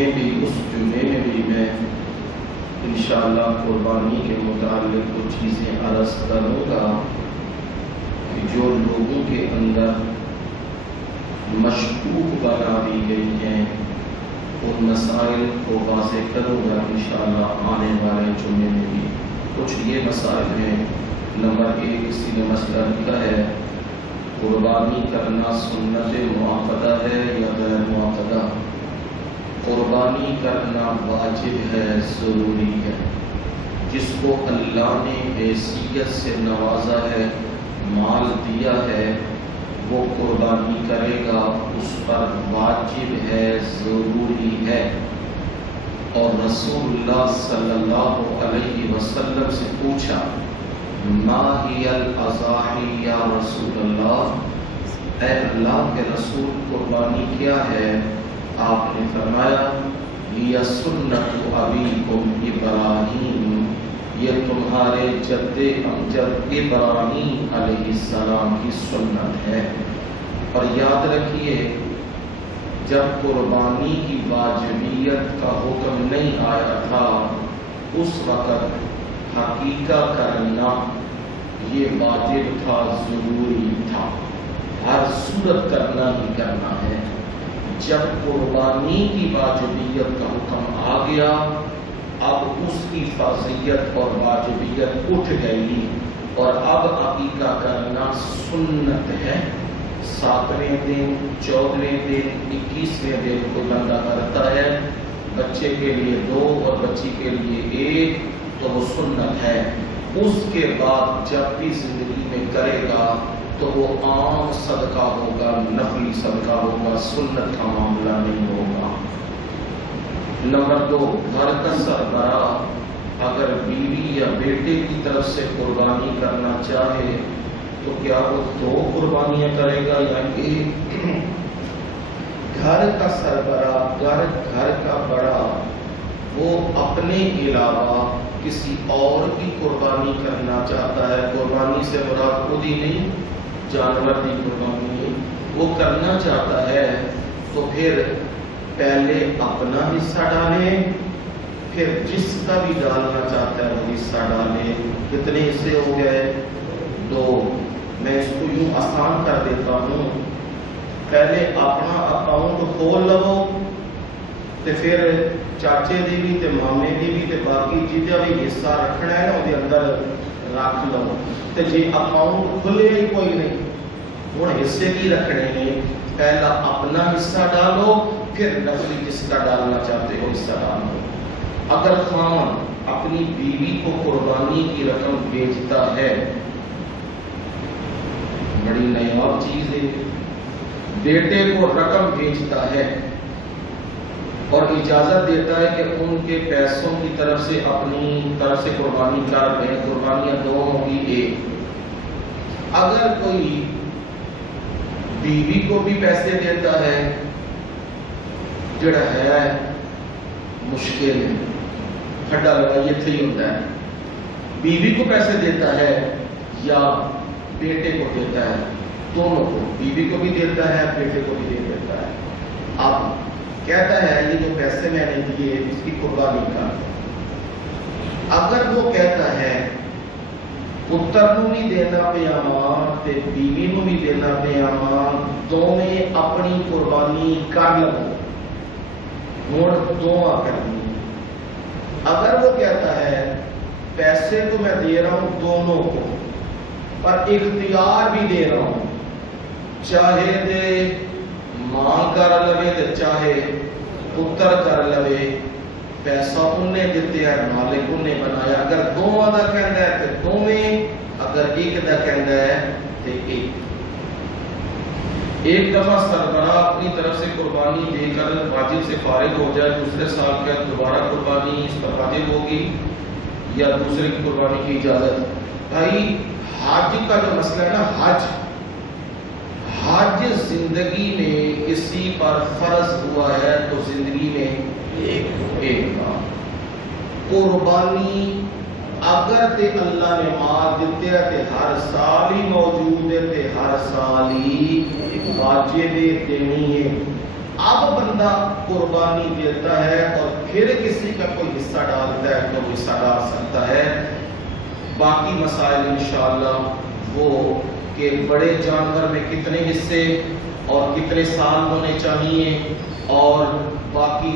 جمعے میں بھی میں انشاءاللہ قربانی کے متعلق کچھ چیزیں عرض کروں گا کہ جو لوگوں کے اندر مشکوک بنا دی گئی ہیں ان مسائل کو واضح کروں گا انشاءاللہ آنے والے جمعے میں بھی۔ کچھ یہ مسائل ہیں۔ نمبر 1 کسی نے مسئلہ لکھا ہے قربانی کرنا سنت مؤکدہ ہے یا غیر مؤکدہ؟ قربانی کرنا واجب ہے، ضروری ہے۔ جس کو اللہ نے حیثیت سے نوازا ہے، مال دیا ہے، وہ قربانی کرے گا، اس پر واجب ہے، ضروری ہے۔ اور رسول اللہ صلی اللہ علیہ وسلم سے پوچھا ما ہی الاضاحی یا رسول اللہ، اے اللہ کے رسول قربانی کیا ہے؟ آپ نے فرمایا یہ سنت ابیکم ابراہیم، یہ تمہارے جد امجد ابراہیم علیہ السلام کی سنت ہے۔ اور یاد رکھیے جب قربانی کی واجبیت کا حکم نہیں آیا تھا اس وقت حقیقہ کرنا یہ واجب تھا، ضروری تھا، ہر صورت کرنا ہی کرنا ہے۔ جب قربانی کی واجبیت کا حکم آ گیا اب اس کی فرضیت اور واجبیت اٹھ گئی اور اب عقیقہ کرنا سنت ہے۔ 7ویں دن، 14ویں دن، 21ویں دن کو بندہ کرتا ہے، بچے کے لیے 2 اور بچی کے لیے 1 تو وہ سنت ہے۔ اس کے بعد جب بھی زندگی میں کرے گا تو وہ عام صدقہ ہوگا، نفلی صدقہ ہوگا، سنت کا معاملہ نہیں ہوگا۔ نمبر 2 گھر کا سربراہ اگر بیوی یا بیٹے کی طرف سے قربانی کرنا چاہے تو کیا وہ 2 قربانیاں کرے گا یا 1؟ گھر کا سربراہ، گھر کا بڑا، وہ اپنے علاوہ کسی اور کی قربانی کرنا چاہتا ہے، قربانی سے مراد خود ہی نہیں، جانور کی قربانی وہ کرنا چاہتا ہے تو پھر پہلے اپنا حصہ ڈالے، پھر جس کا بھی ڈالنا چاہتا ہے وہ حصہ ڈالے۔ کتنے حصے ہو گئے؟ 2۔ میں اس کو یوں آسان کر دیتا ہوں، پہلے اپنا اکاؤنٹ کھول لو تے پھر چاچے دی بھی تے مامے دی بھی تے باقی جتنا بھی حصہ رکھنا ہے نا وہ اندر رکھ لو۔ تے جی اکاؤنٹ کھلے ہی کوئی نہیں، ہوں حصے کی رکھنے ہیں، پہلا اپنا حصہ ڈالو پھر نفلی جس کا ڈالنا چاہتے ہو حصہ ڈالو۔ اگر خان اپنی بیوی کو قربانی کی رقم بھیجتا ہے، بڑی نایاب چیز ہے، بیٹے کو رقم بھیجتا ہے اور اجازت دیتا ہے کہ ان کے پیسوں کی طرف سے اپنی طرف سے قربانی کر دیں، قربانیاں 2 ہوں گی 1۔ اگر کوئی بیوی کو بھی پیسے دیتا ہے جڑا ہے مشکل ہے، کھڈا لگائیے تھے ہی ہوتا ہے، بیوی کو پیسے دیتا ہے یا بیٹے کو دیتا ہے، دونوں کو، بیوی کو بھی دیتا ہے بیٹے کو بھی دے دیتا ہے۔ اب کہتا ہے یہ جو پیسے میں نے دیے اس کی قربانی کا، اگر وہ کہتا ہے پتر نو بھی دینا پیا ماں تے بیوی نو بھی دینا پیا ماں، دونیں اپنی قربانی کر لو، ہوں دعا کرنی۔ اگر وہ کہتا ہے پیسے تو میں دے رہا ہوں دونوں کو پر اختیار بھی دے رہا ہوں، چاہے دے ماں کر لوے تے چاہے پتر کر لوے، پیسہ انہیں دیتے ہیں، مالک انہیں بنایا۔ اگر دونوں دا کہندا ہے تے دوویں، اگر ایک دا کہندا ہے تے ایک۔ ایک دفعہ سربراہ اپنی طرف سے قربانی دے کر واجب سے فارغ ہو جائے، دوسرے سال کے دوبارہ قربانی اس پر واجب ہوگی یا دوسرے کی قربانی کی اجازت؟ بھائی حج کا جو مسئلہ ہے نا، حج زندگی میں کسی پر فرض ہوا ہے تو زندگی میں ایک بار قربانی اگر تے اللہ نے مال دیتے ہیں تے ہر سال ہی موجود ہے تے ہر سال ہی واجب دینی ہے۔ اب بندہ قربانی دیتا ہے اور پھر کسی کا کوئی حصہ ڈالتا ہے تو وہ حصہ ڈال سکتا ہے۔ باقی مسائل انشاءاللہ وہ کہ بڑے جانور میں کتنے حصے اور کتنے سال ہونے چاہیے اور باقی